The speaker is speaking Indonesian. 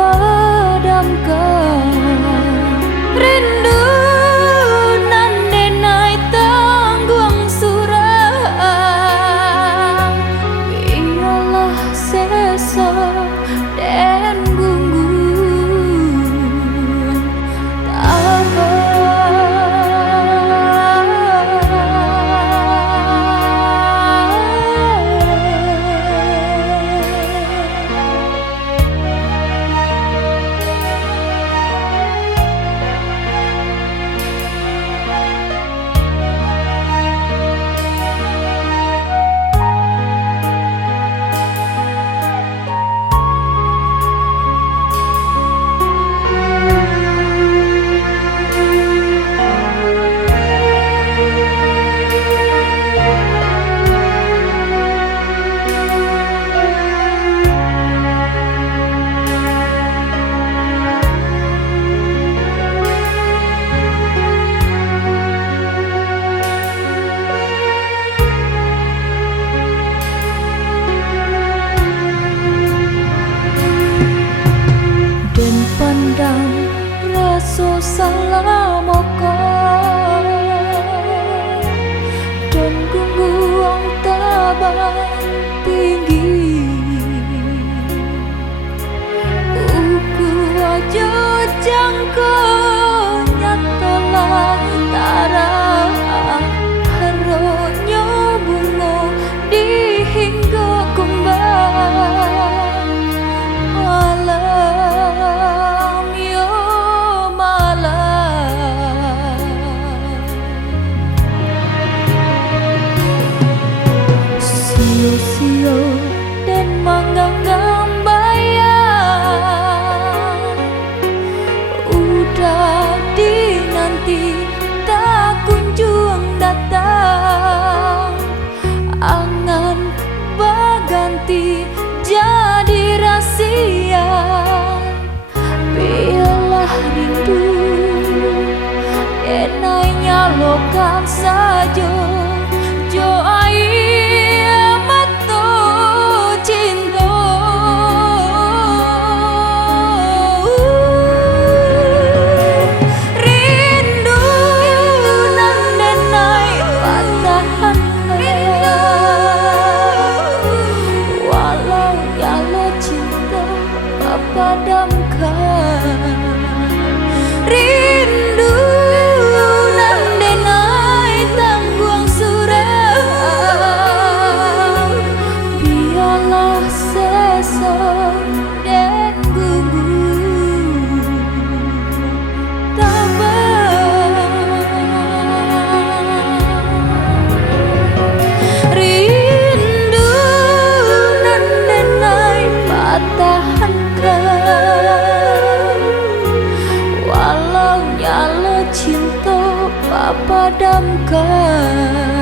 padamkan rindu nan denai tanggung surah. Biarlah sesa dan gunggung pandang rasa salah moko dan gunggung tabang tinggi uku aja jangko nyatalah tara haronyo bungo di hingga kumbang malam yo malam sio-sio dan manggang bayang udah dinanti tak kunjung datang angan baganti jadi rahasia. Biarlah rindu enai nyalokan saja jo air mata cinta. Rindu nan denai patahan walau nyalo cinta padamkan rindu nan denai tanggung surah. Biarlah sesa dan gugur tabang rindu nan denai patahankan walau nyala cinta padamkan.